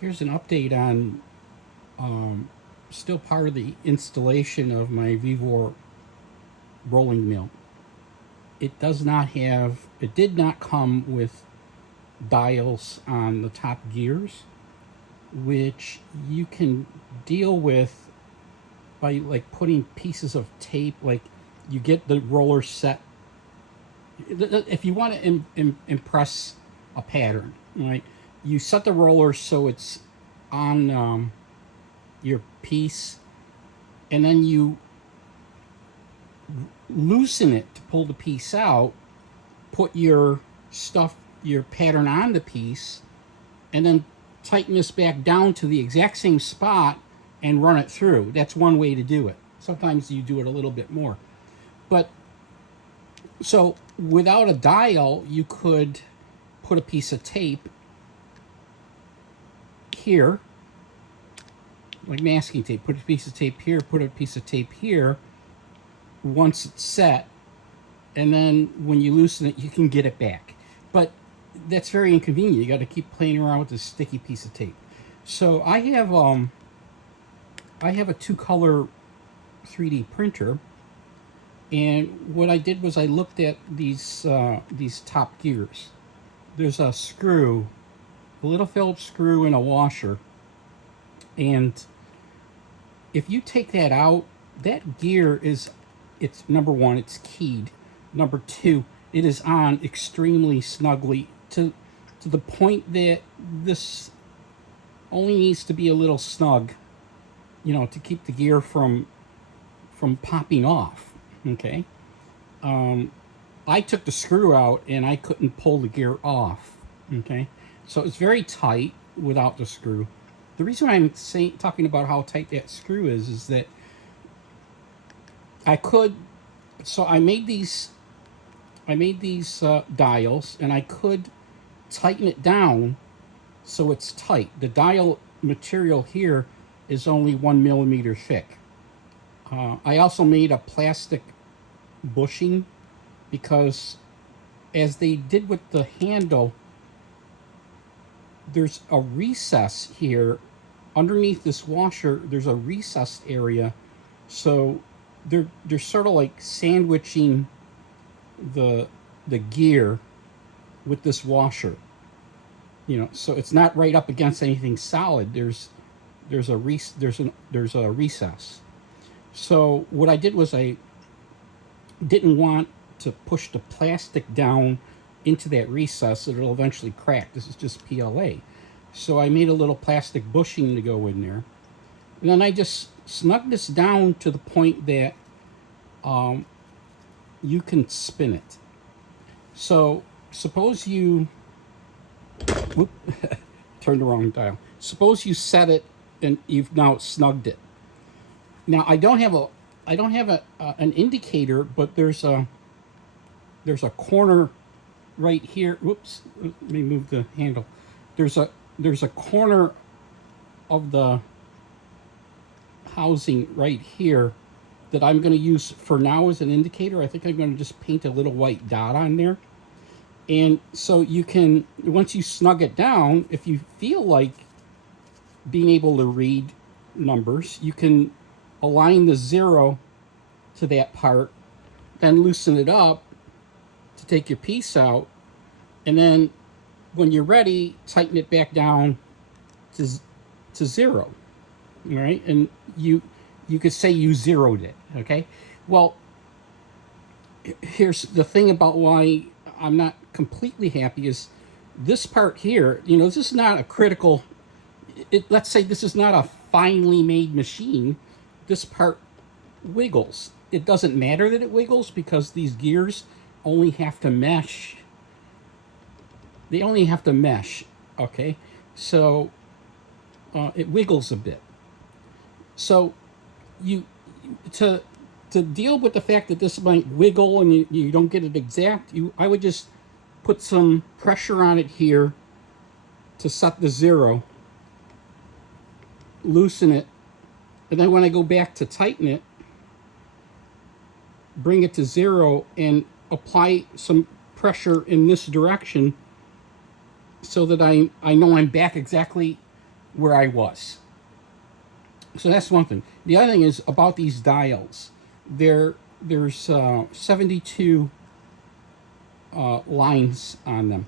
Here's an update on still part of the installation of my Vevor rolling mill. It does not have, it did not come with dials on the top gears, which you can deal with by like putting pieces of tape. Like you get the roller set. If you want to impress a pattern, right? You set the roller so it's on your piece, and then you loosen it to pull the piece out, put your stuff, your pattern on the piece, and then tighten this back down to the exact same spot and run it through. That's one way to do it. Sometimes you do it a little bit more. But so without a dial, you could put a piece of tape here, like masking tape. Put a piece of tape here, put a piece of tape here. Once it's set, and then when you loosen it, you can get it back. But that's very inconvenient. You got to keep playing around with this sticky piece of tape. So I have a two-color 3D printer, and what I did was I looked at these top gears. There's a screw, a little Phillips screw, and a washer, and if you take that out, that gear is, it's number one, it's keyed. Number two, it is on extremely snugly to the point that this only needs to be a little snug, you know, to keep the gear from popping off. Okay. I took the screw out and I couldn't pull the gear off. Okay. So it's very tight without the screw. The reason I'm talking about how tight that screw is that I could, so I made these dials, and I could tighten it down so it's tight. The dial material here is only 1 millimeter thick. I also made a plastic bushing because, as they did with the handle, there's a recess here underneath this washer. There's a recessed area, so they're sort of like sandwiching the gear with this washer, you know, so it's not right up against anything solid. There's a recess. So what I did was I didn't want to push the plastic down into that recess. It'll eventually crack. This is just PLA. So I made a little plastic bushing to go in there, and then I just snug this down to the point that you can spin it. So suppose you, whoop, turned the wrong dial. Suppose you set it and you've now snugged it. Now I don't have an indicator, but there's a corner right here. Whoops, let me move the handle. There's a corner of the housing right here that I'm going to use for now as an indicator. I think I'm going to just paint a little white dot on there. And so you can, once you snug it down, if you feel like being able to read numbers, you can align the 0 to that part, then loosen it up to take your piece out, and then when you're ready, tighten it back down to 0. All right? And you could say you zeroed it. Okay? Well, here's the thing about why I'm not completely happy is this part here. You know, this is not a critical. Let's say this is not a finely made machine. This part wiggles. It doesn't matter that it wiggles because these gears only have to mesh. They only have to mesh. Okay, so it wiggles a bit. So you to deal with the fact that this might wiggle and you don't get it exact, I would just put some pressure on it here to set the 0, loosen it, and then when I go back to tighten it, bring it to 0 and apply some pressure in this direction so that I know I'm back exactly where I was. So that's one thing. The other thing is about these dials. There's 72 lines on them.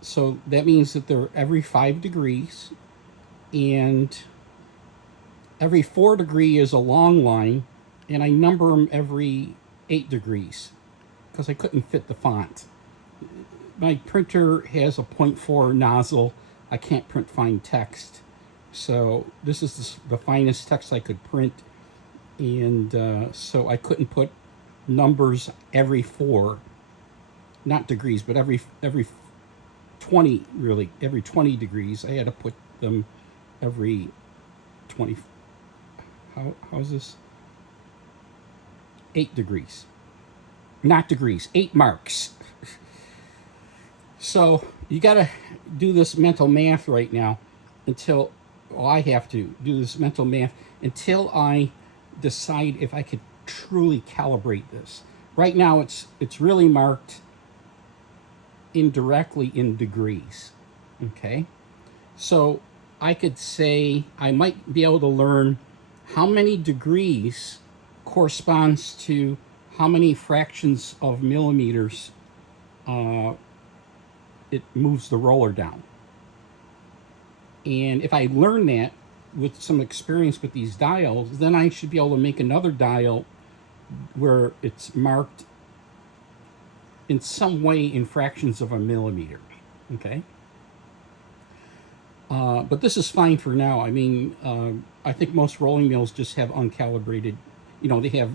So that means that they're every 5 degrees, and every 4 degree is a long line, and I number them every 8 degrees because I couldn't fit the font. My printer has a 0.4 nozzle. I can't print fine text. So this is the finest text I could print, and so I couldn't put numbers every 4, not degrees, but every 20, really, every 20 degrees. I had to put them every 20. How's this? 8 degrees. Not degrees, 8 marks. So you got to do this mental math right now until, well, I have to do this mental math until I decide if I could truly calibrate this. Right now it's really marked indirectly in degrees. Okay? So I could say I might be able to learn how many degrees corresponds to how many fractions of millimeters it moves the roller down. And if I learn that with some experience with these dials, then I should be able to make another dial where it's marked in some way in fractions of a millimeter. Okay? But this is fine for now. I mean, I think most rolling mills just have uncalibrated, they have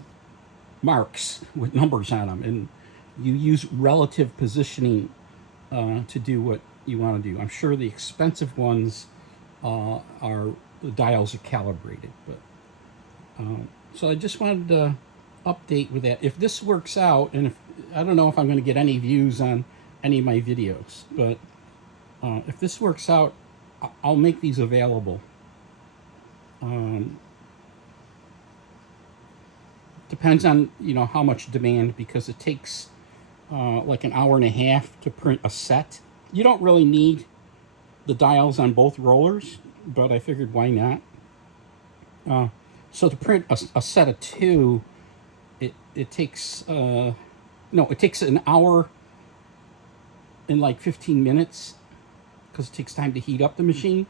marks with numbers on them, and you use relative positioning to do what you want to do. I'm sure the expensive ones the dials are calibrated, but so I just wanted to update with that. If this works out, and if I don't know if I'm going to get any views on any of my videos, but if this works out, I'll make these available. Depends on how much demand, because it takes like an hour and a half to print a set. You don't really need the dials on both rollers, but I figured why not. So to print a set of 2, it takes it takes an hour and like 15 minutes because it takes time to heat up the machine.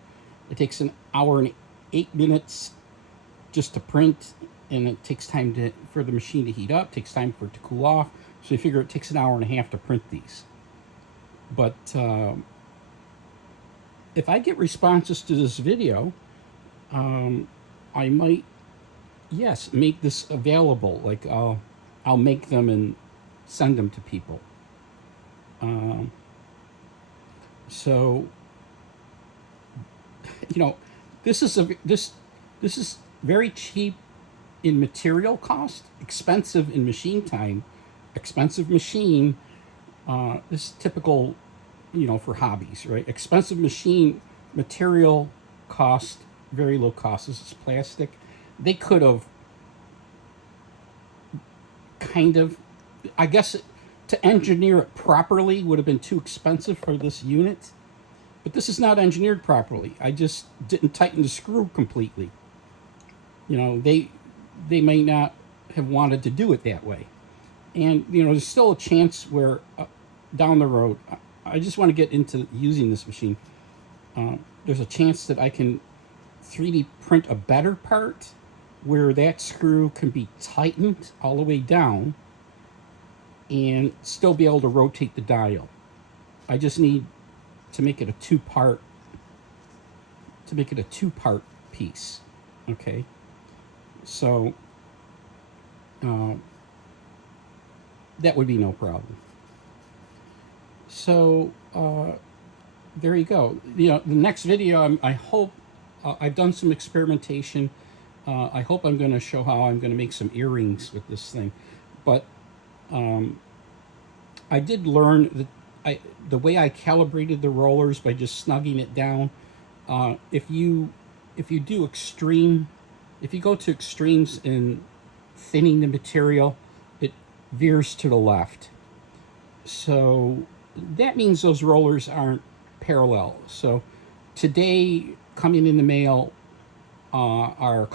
It takes an hour and 8 minutes just to print, and it takes time for the machine to heat up, takes time for it to cool off. So you figure it takes an hour and a half to print these. But if I get responses to this video, I might, yes, make this available. Like I'll make them and send them to people. So this is very cheap in material cost, expensive in machine time, expensive machine. This is typical, for hobbies, right? Expensive machine, material cost, very low cost. This is plastic. They could have I guess to engineer it properly would have been too expensive for this unit. But this is not engineered properly. I just didn't tighten the screw completely. They may not have wanted to do it that way. And, there's still a chance where down the road, I just want to get into using this machine. There's a chance that I can 3D print a better part where that screw can be tightened all the way down and still be able to rotate the dial. I just need to make it a two-part piece. Okay, so that would be no problem. So there you go. The next video, I hope I've done some experimentation. I hope I'm going to show how I'm going to make some earrings with this thing. But I did learn that the way I calibrated the rollers by just snugging it down. If you go to extremes in thinning the material, it veers to the left. So that means those rollers aren't parallel. So today coming in the mail are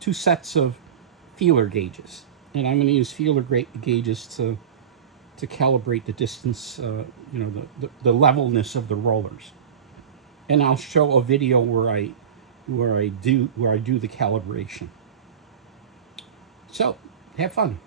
two sets of feeler gauges, and I'm going to use feeler gauges to calibrate the distance, the levelness of the rollers. And I'll show a video where I do the calibration. So have fun.